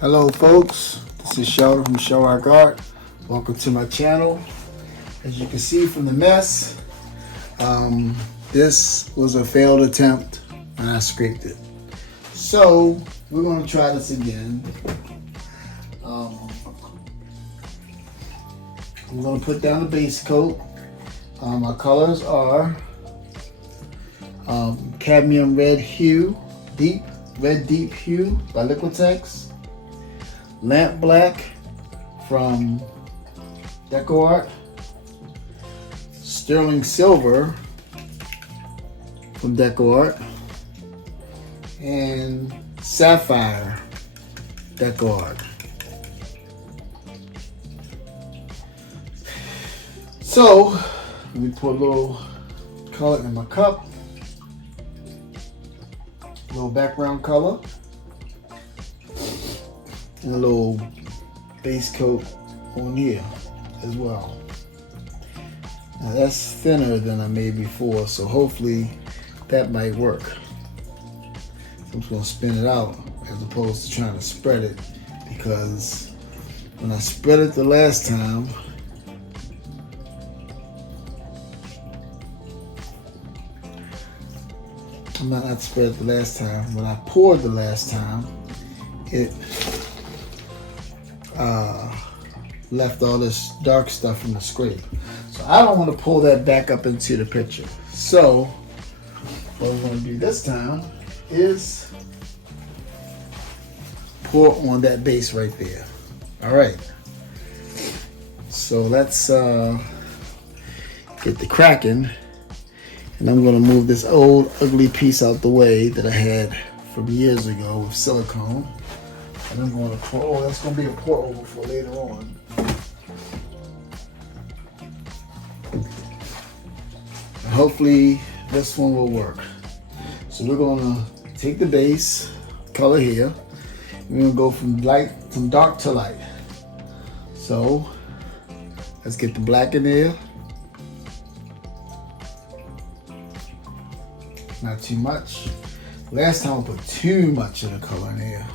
Hello folks, this is Sheldon from Show Rock Art. Welcome to my channel. As you can see from the mess, this was a failed attempt and I scraped it. So we're going to try this again. I'm going to put down the base coat. My colors are cadmium red hue, deep hue by Liquitex, lamp black from Deco Art, sterling silver from Deco Art, and sapphire Deco Art. So let me put a little color in my cup, a little background color, and a little base coat on here as well. Now that's thinner than I made before, so hopefully that might work. So I'm just going to spin it out as opposed to trying to spread it, because when I spread it the last time, not spread it the last time, when I poured the last time, it left all this dark stuff in the scrape. So I don't want to pull that back up into the picture. So what we're going to do this time is pour on that base right there. All right. So let's get the cracking. And I'm going to move this old ugly piece out the way that I had from years ago with silicone. And I'm going to pour, oh, that's going to be a pour over for later on. And hopefully this one will work. So we're going to take the base color here. We're going to go from dark to light. So let's get the black in there. Not too much. Last time I put too much of the color in here.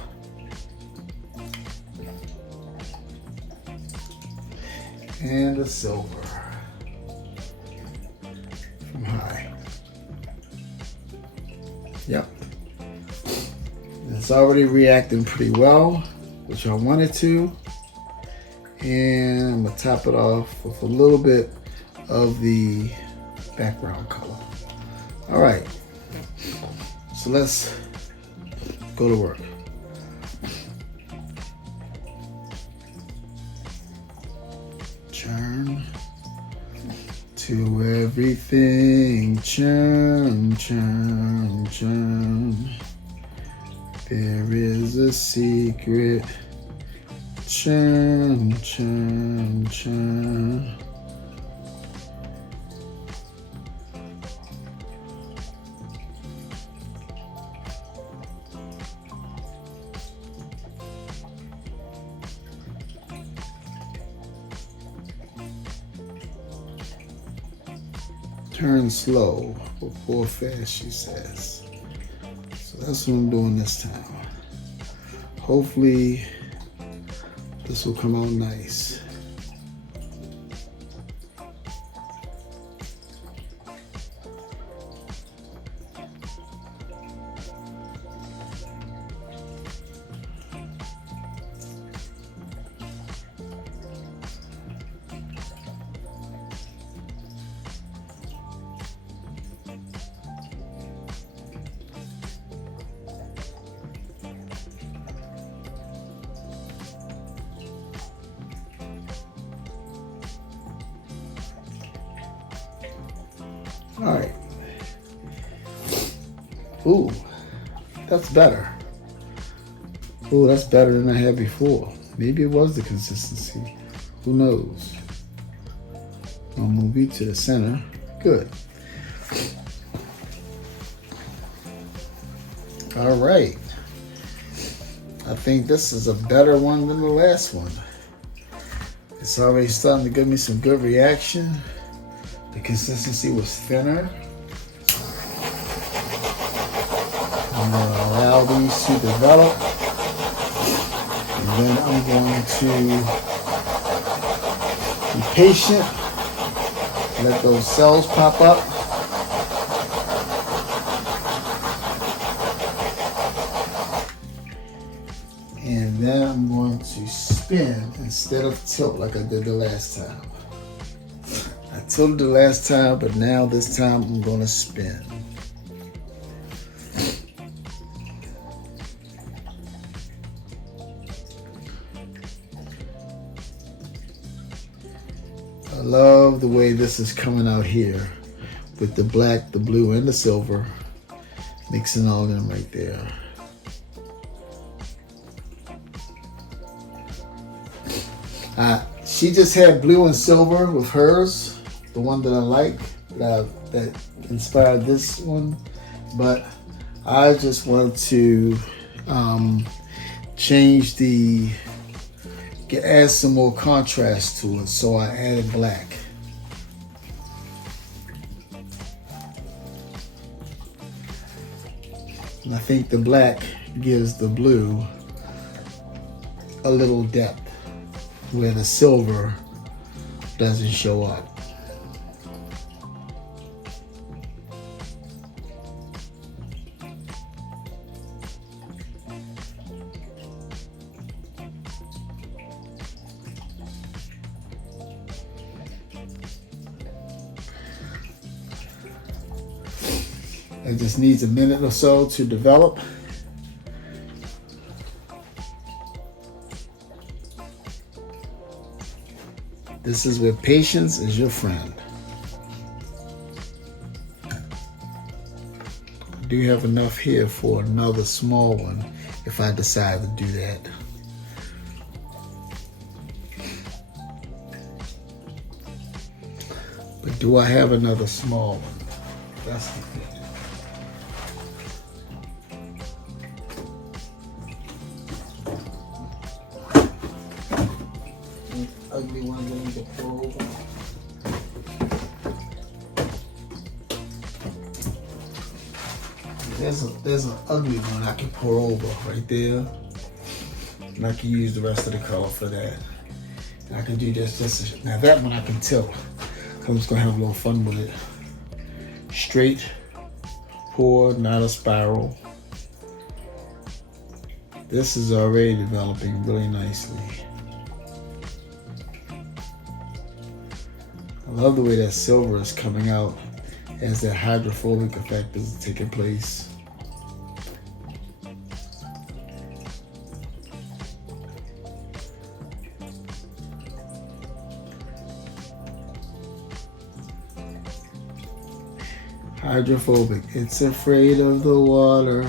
And the silver from high. Yep. It's already reacting pretty well, which I wanted to. And I'm gonna top it off with a little bit of the background color. All right. So let's go to work. Churn to everything, churn, churn, churn. There is a secret, churn, churn, churn. Turn slow, but pour fast, she says. So that's what I'm doing this time. Hopefully, this will come out nice. All right. Ooh, that's better. Ooh, that's better than I had before. Maybe it was the consistency. Who knows? I'll move you to the center. Good. All right. I think this is a better one than the last one. It's already starting to give me some good reaction. The consistency was thinner. I'm going to allow these to develop. then I'm going to be patient, let those cells pop up. And then I'm going to spin instead of tilt like I did the last time. I tilted the last time, but now this time I'm going to spin. I love the way this is coming out here with the black, the blue, and the silver mixing all in right there. She just had blue and silver with hers, the one that I like, that inspired this one. But I just wanted to change add some more contrast to it, so I added black. And I think the black gives the blue a little depth where the silver doesn't show up. It just needs a minute or so to develop. This is where patience is your friend. I do have enough here for another small one if I decide to do that. But do I have another small one? That's the thing. Ugly one that we can pour over. There's an ugly one I can pour over right there, and I can use the rest of the color for that. And I can do this. Now that one I can tilt. I'm just gonna have a little fun with it. Straight pour, not a spiral. This is already developing really nicely. I love the way that silver is coming out as that hydrophobic effect is taking place. Hydrophobic, it's afraid of the water.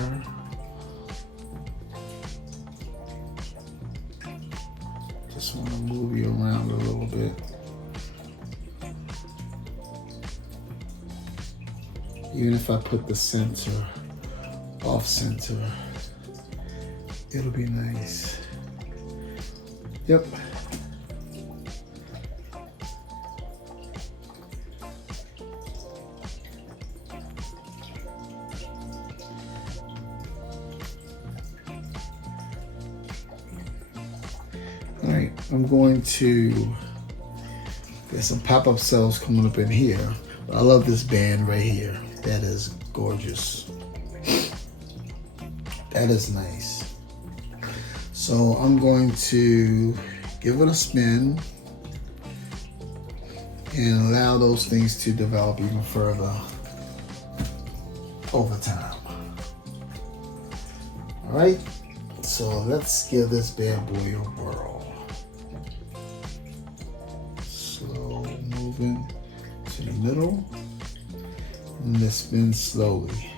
Just want to move you around a little bit. Even if I put the center off center, it'll be nice. Yep. All right, I'm going to, there's some pop-up cells coming up in here. I love this band right here. That is gorgeous. That is nice. So I'm going to give it a spin and allow those things to develop even further over time. All right, so let's give this bad boy a whirl. Slow moving to the middle. And then spin slowly.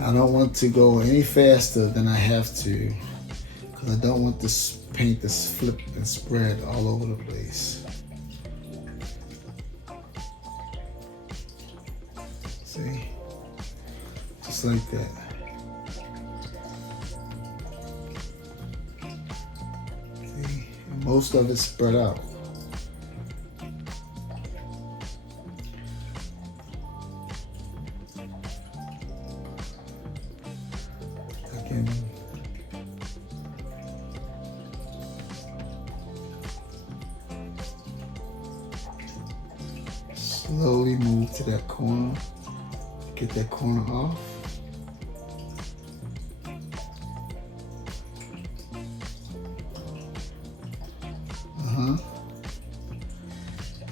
I don't want to go any faster than I have to because I don't want this paint to flip and spread all over the place. See? Just like that. See? And most of it spread out. slowly move to that corner. Get that corner off.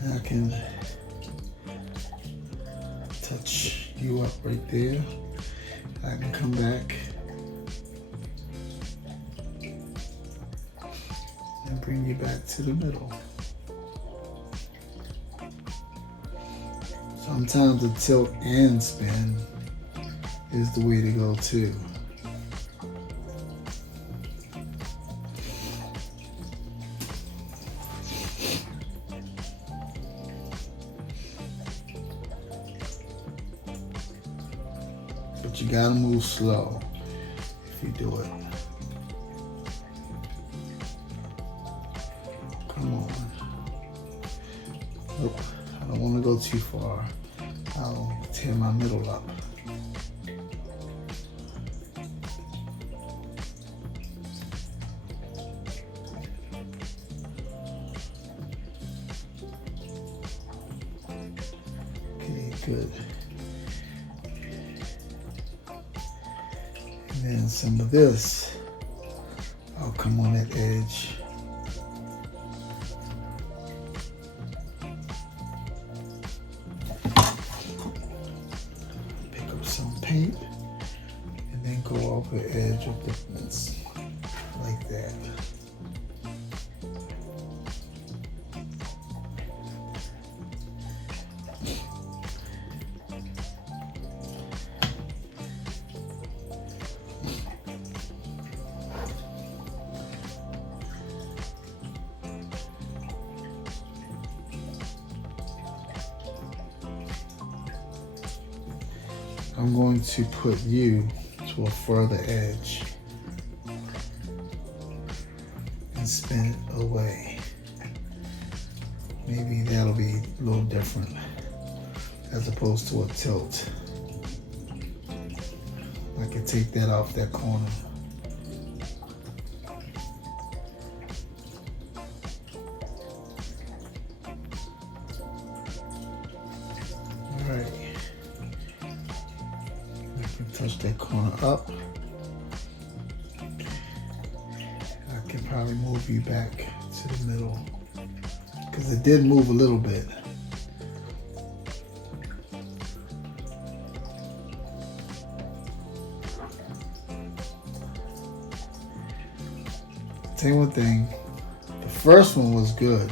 And I can touch you up right there. I can come back and bring you back to the middle. Sometimes the tilt and spin is the way to go too. But you gotta move slow if you do it. Come on. Nope, I don't want to go too far. I'll tear my middle up. Okay, good. And then some of this, I'll come on that edge. Pick up some paint and then go over the edge of the fence like that. I'm going to put you to a further edge and spin it away. Maybe that'll be a little different as opposed to a tilt. I can take that off that corner. All right. Touch that corner up. I can probably move you back to the middle because it did move a little bit. Tell you one thing, the first one was good,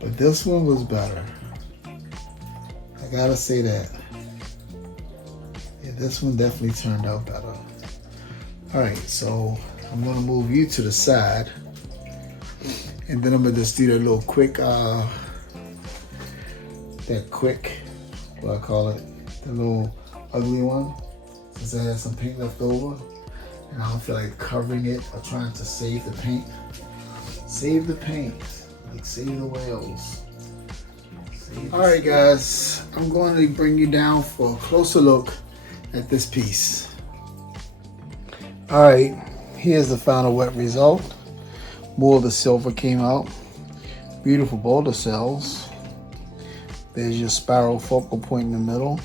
but this one was better. I gotta say that. This one definitely turned out better. All right, so I'm gonna move you to the side, and then I'm gonna just do that little quick, what I call it, the little ugly one, since I had some paint left over, and I don't feel like covering it or trying to save the paint. Save the paint, like save the whales. All right, guys, I'm going to bring you down for a closer look at this piece. All right, here's the final wet result. More of the silver came out. Beautiful boulder cells. There's your spiral focal point in the middle.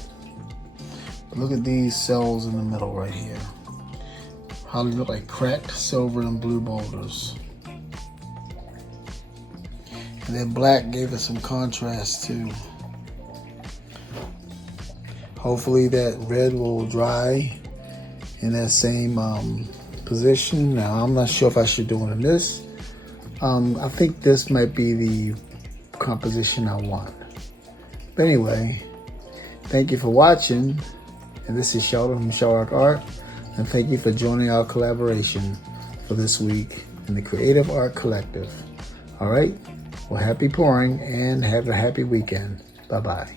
But look at these cells in the middle right here. How they look like cracked silver and blue boulders. And then black gave it some contrast too. Hopefully that red will dry in that same position. Now, I'm not sure if I should do it in this. I think this might be the composition I want. But anyway, thank you for watching. And this is Sheldon from Sheldon Art. And thank you for joining our collaboration for this week in the Creative Art Collective. All right, well, happy pouring and have a happy weekend. Bye-bye.